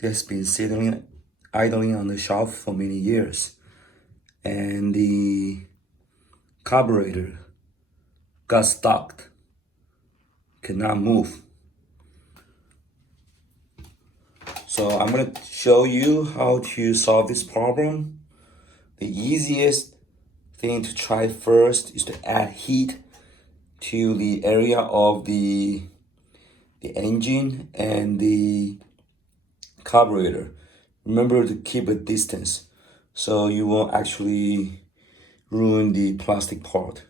that's been sitting idling on the shelf for many years, and the carburetor got stuck, cannot move. So I'm going to show you how to solve this problem. The easiest thing to try first is to add heat to the area of the engine and the carburetor. Remember to keep a distance so you won't actually ruin the plastic part.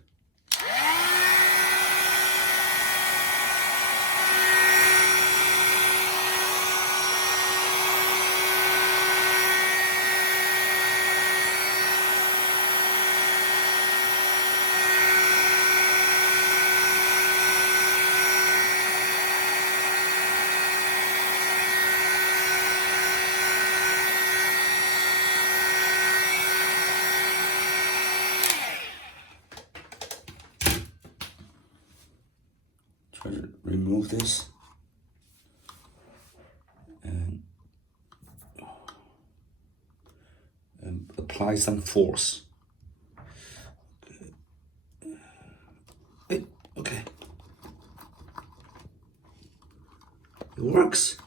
Try to remove this and apply some force. Okay. It works.